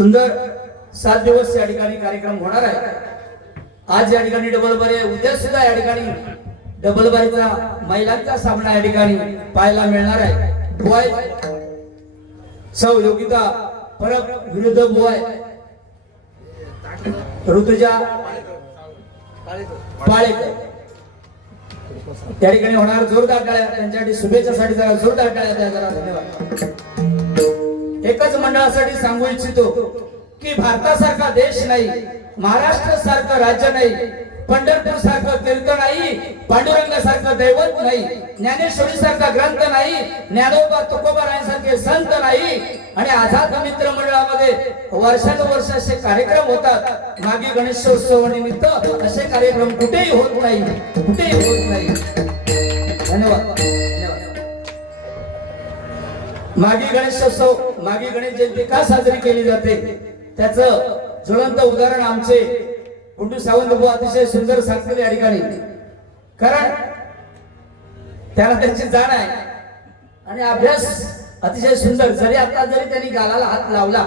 सुंदर 7 दिवस या ठिकाणी कार्यक्रम होणार आहे। आज या ठिकाणी डबल बारी, उद्या सुद्धा या ठिकाणी डबल बारीचा महिलांचा सामना या ठिकाणी पाहायला मिळणार आहे। बॉय सौ योगिता परब विरुद्ध बॉय ऋतुजा पाळेकर या ठिकाणी होणार। जोरदार टाळ्या त्यांच्यासाठी, शुभेच्छासाठी जरा जोरदार टाळ्या द्या जरा। धन्यवाद। एकच मंडळासाठी सांगू इच्छितो की भारतासारखा देश नाही, महाराष्ट्र सारखं राज्य नाही, पंढरपूर सारखं तीर्थ नाही, पांडुरंग सारखं दैवत नाही, ज्ञानेश्वरी सारखा ग्रंथ नाही, ज्ञानोबा तुकोबारायांसारखे संत नाही। आणि आझाद मित्र मंडळामध्ये वर्षानुवर्ष असे कार्यक्रम होतात। मागे गणेशोत्सव निमित्त असे कार्यक्रम कुठेही होत नाही, कुठेही होत नाही। धन्यवाद। मागी गणेशोत्सव, मागी गणेश जयंती का साजरी केली जाते त्याचं ज्वलंत उदाहरण आमचे गुंडू सावंत भाऊ अतिशय सुंदर सांगतील या ठिकाणी। कारण त्याला त्यांची जाण आहे आणि अभ्यास अतिशय सुंदर। जरी आता त्यांनी गालाला हात लावला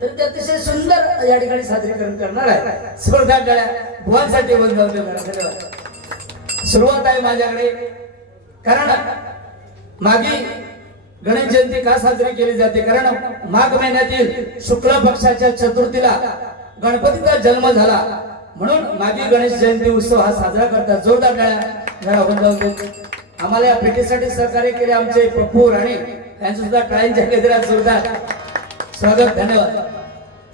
तरी ते अतिशय सुंदर या ठिकाणी सादरीकरण करणार आहे। जोरदार टाळ्या बुवांसाठी बंधवते। धन्यवाद। सुरुवात आहे माझ्याकडे। कारण मागी गणेश जयंती का साजरी केली जाते, कारण माघ महिन्यातील शुक्ल पक्षाच्या चतुर्थीला गणपतीचा जन्म झाला, म्हणून मागी गणेश जयंती उत्सव हा साजरा करतात। जोरदार टाळ्या बंधवते। आम्हाला या भेटीसाठी सहकार्य केले आमचे पप्पू राणे यांचं सुद्धा टाळ्यांच्या गजरात जोरदार स्वागत। धन्यवाद।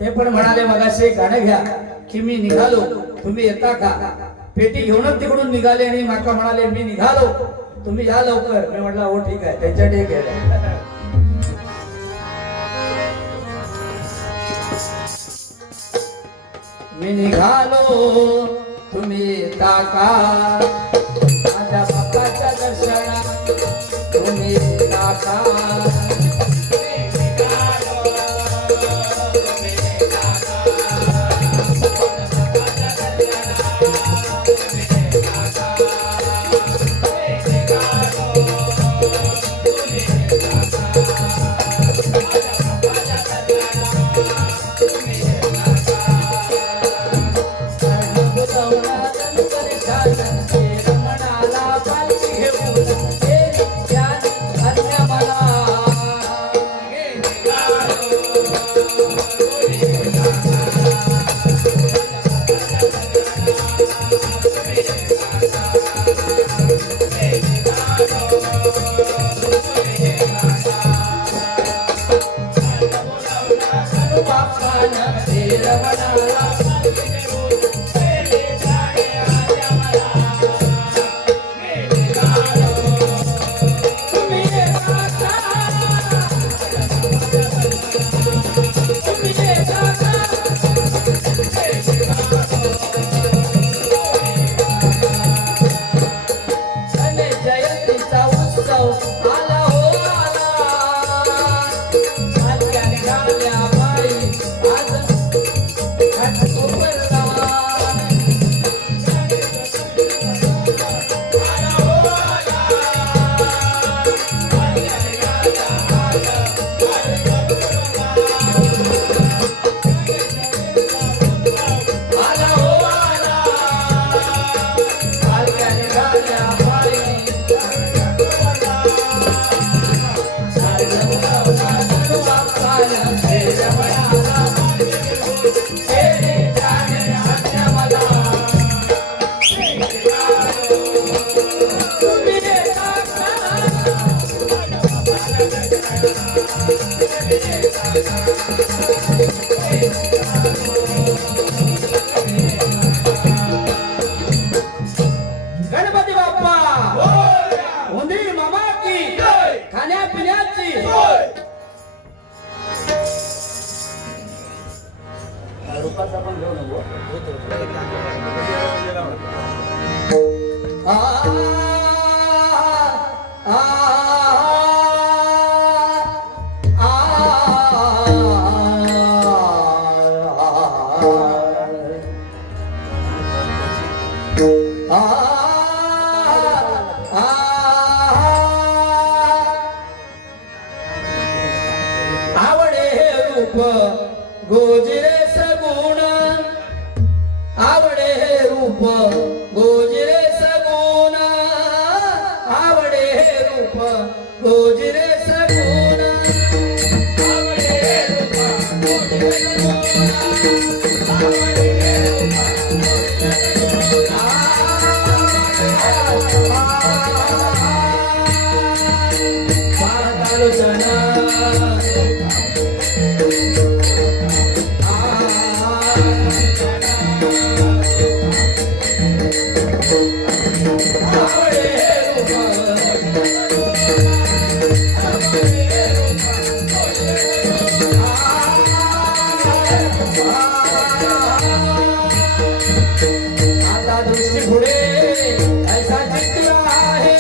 ते पण म्हणाले मगाशी गाणं घ्या की मी निघालो तुम्ही येता का। पेटी घेऊनच तिकडून निघाले आणि माका म्हणाले मी निघालो तुम्ही या लवकर। मी म्हटलं हो ठीक आहे, त्यांच्याकडे गेले। मी निघालो तुम्ही येता का, माझ्या बाप्पाच्या दर्शनात तुम्ही येता का। गणपती बाप्पा उंदीर मामा की खाण्यापिण्याची रूपाचा पण घेऊ नको। गोजिरे सगुण आवडे हे रूप गोजिरे सगुण आवडे हे रूप गोजिरे सगुण आवडे हे रूप गोजिरे सगुण आवडे हे रूप आता दृष्टी पुढे ऐसा चित्र आहे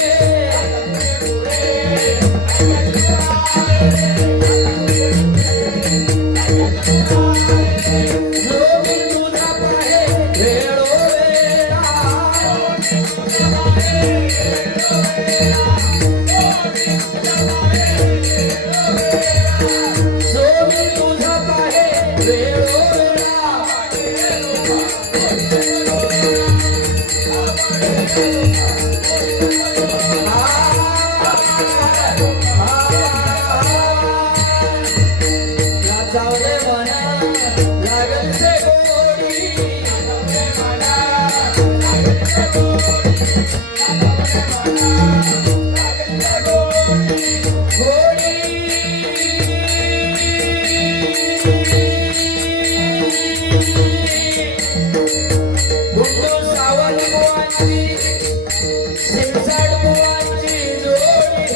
जो मी तुझा पाहे वेळोवेळा जो मी तुझा पाहे वेळोवेळा लाचावले मना लागल से गोडी गुंडू सावंत बुवांची शिरसाट बुवांची जोडी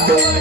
बाबा